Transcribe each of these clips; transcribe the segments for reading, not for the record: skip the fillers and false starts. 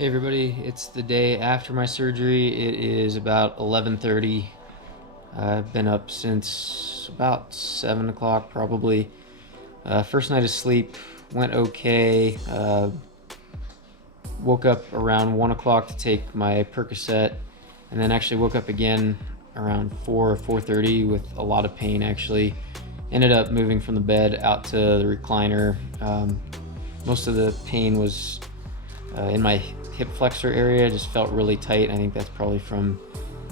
Hey everybody, it's the day after my surgery. It is about 11:30. I've been up since about 7 o'clock probably. First night of sleep went okay. Woke up around 1 o'clock to take my Percocet, and then actually woke up again around 4 or 4:30 with a lot of pain actually. Ended up moving from the bed out to the recliner. Most of the pain was in my hip flexor area. Just felt really tight. I think that's probably from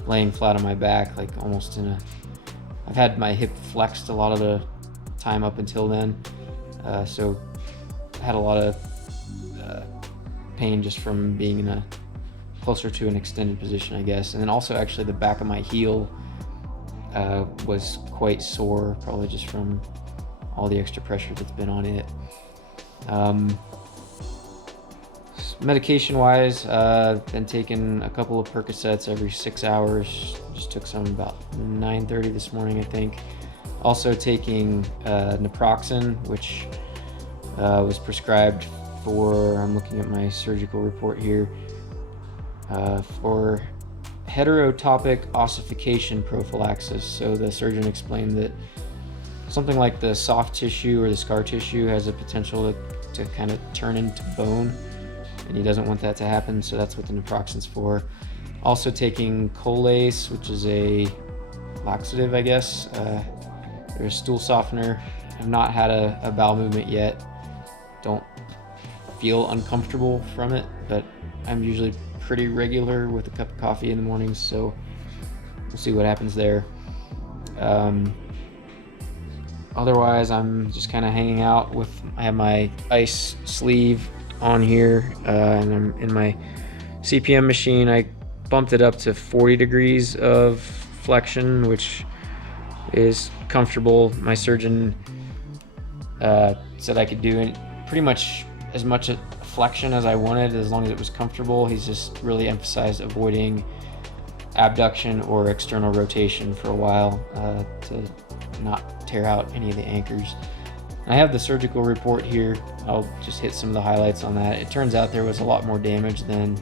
laying flat on my back, like almost in a... I've had my hip flexed a lot of the time up until then, so I had a lot of pain just from being in a closer to an extended position, I guess. And then also actually the back of my heel was quite sore, probably just from all the extra pressure that's been on it. Medication wise, been taking a couple of Percocets every 6 hours. Just took some about 9:30 this morning, I think. Also taking naproxen, which was prescribed for, I'm looking at my surgical report here, for heterotopic ossification prophylaxis. So the surgeon explained that something like the soft tissue or the scar tissue has a potential to kind of turn into bone, and he doesn't want that to happen, so that's what the naproxen's for. Also taking Colace, which is a laxative, I guess, or a stool softener. I've not had a bowel movement yet. Don't feel uncomfortable from it, but I'm usually pretty regular with a cup of coffee in the mornings, so we'll see what happens there. Otherwise, I'm just kind of hanging out with, I have my ice sleeve on here, and I'm in my CPM machine. I bumped it up to 40 degrees of flexion, which is comfortable. My surgeon said I could do pretty much as much flexion as I wanted, as long as it was comfortable. He's just really emphasized avoiding abduction or external rotation for a while, to not tear out any of the anchors. I have the surgical report here. I'll just hit some of the highlights on that. It turns out there was a lot more damage than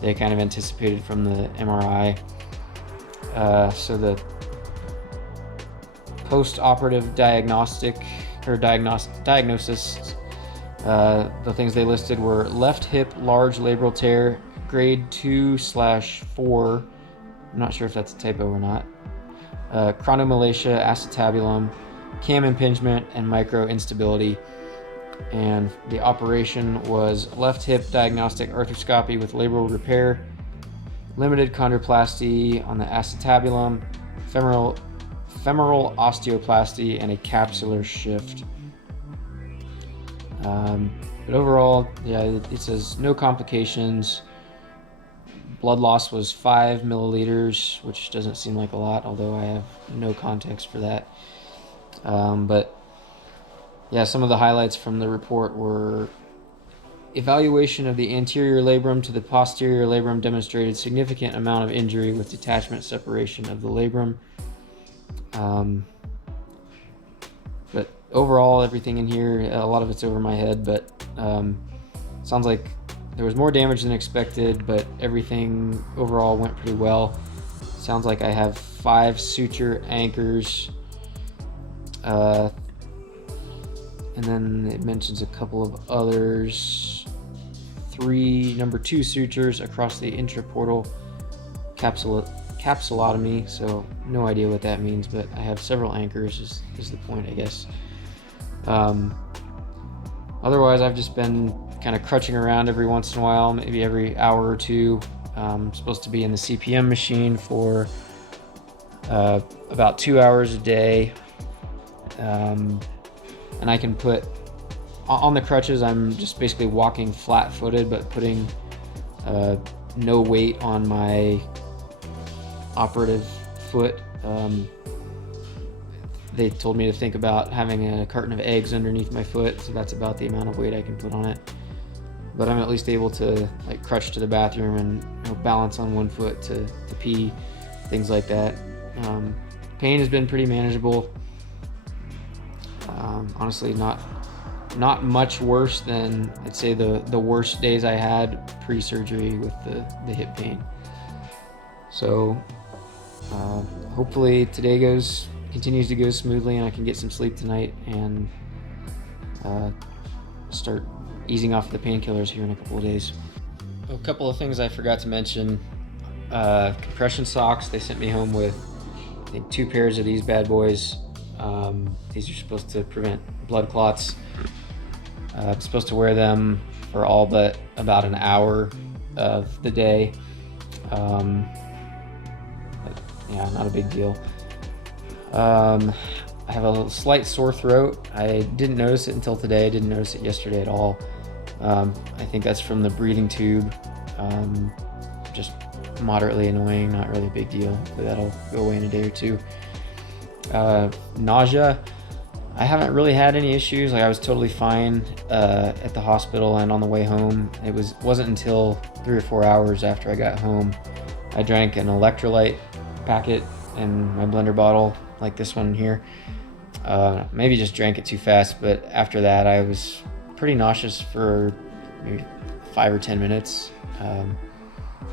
they kind of anticipated from the MRI. So the post-operative diagnosis, the things they listed were left hip large labral tear, grade 2/4. I'm not sure if that's a typo or not. Chronomalacia, acetabulum, cam impingement, and micro instability. And the operation was left hip diagnostic arthroscopy with labral repair, limited chondroplasty on the acetabulum, femoral osteoplasty, and a capsular shift. But overall, yeah, it says no complications. Blood loss was 5 milliliters, which doesn't seem like a lot, although I have no context for that. But yeah, some of the highlights from the report were evaluation of the anterior labrum to the posterior labrum demonstrated significant amount of injury with detachment separation of the labrum. But overall, everything in here, a lot of it's over my head, but sounds like there was more damage than expected, but everything overall went pretty well. Sounds like I have 5 suture anchors. And then it mentions a couple of others. 3 number 2 sutures across the intraportal capsulotomy, so no idea what that means, but I have several anchors is the point, I guess. Otherwise, I've just been kind of crutching around every once in a while, maybe every hour or two. I'm supposed to be in the CPM machine for about 2 hours a day. And I can put on the crutches, I'm just basically walking flat-footed, but putting no weight on my operative foot. They told me to think about having a carton of eggs underneath my foot, so that's about the amount of weight I can put on it. But I'm at least able to like crutch to the bathroom and balance on one foot to pee, things like that. Pain has been pretty manageable. Honestly, not not much worse than, I'd say, the worst days I had pre-surgery with the hip pain. So hopefully today continues to go smoothly, and I can get some sleep tonight and start easing off the painkillers here in a couple of days. A couple of things I forgot to mention. Compression socks. They sent me home with, I think, 2 pairs of these bad boys. These are supposed to prevent blood clots. I'm supposed to wear them for all but about an hour of the day. But yeah, not a big deal. I have a slight sore throat. I didn't notice it until today. I didn't notice it yesterday at all. I think that's from the breathing tube. Just moderately annoying, not really a big deal, but that'll go away in a day or two. Nausea. I haven't really had any issues. Like, I was totally fine at the hospital and on the way home. It wasn't until 3 or 4 hours after I got home. I drank an electrolyte packet in my blender bottle, like this one here. Maybe just drank it too fast, but after that I was pretty nauseous for maybe 5 or 10 minutes. And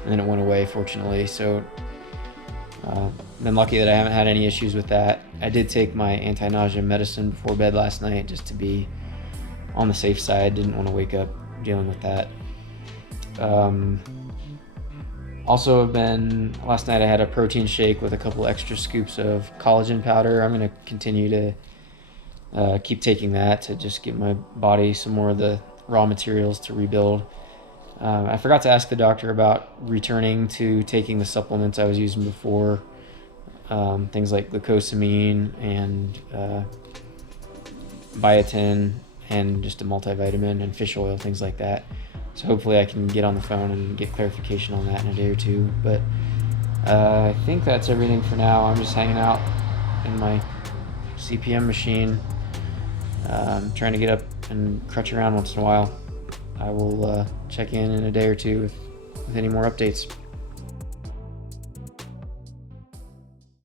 then it went away, fortunately. So I've been lucky that I haven't had any issues with that. I did take my anti-nausea medicine before bed last night just to be on the safe side. Didn't want to wake up dealing with that. Also, last night I had a protein shake with a couple extra scoops of collagen powder. I'm going to continue to keep taking that to just give my body some more of the raw materials to rebuild. I forgot to ask the doctor about returning to taking the supplements I was using before, things like glucosamine and biotin and just a multivitamin and fish oil, things like that. So hopefully I can get on the phone and get clarification on that in a day or two. But I think that's everything for now. I'm just hanging out in my CPM machine, trying to get up and crutch around once in a while. I will check in a day or two with any more updates.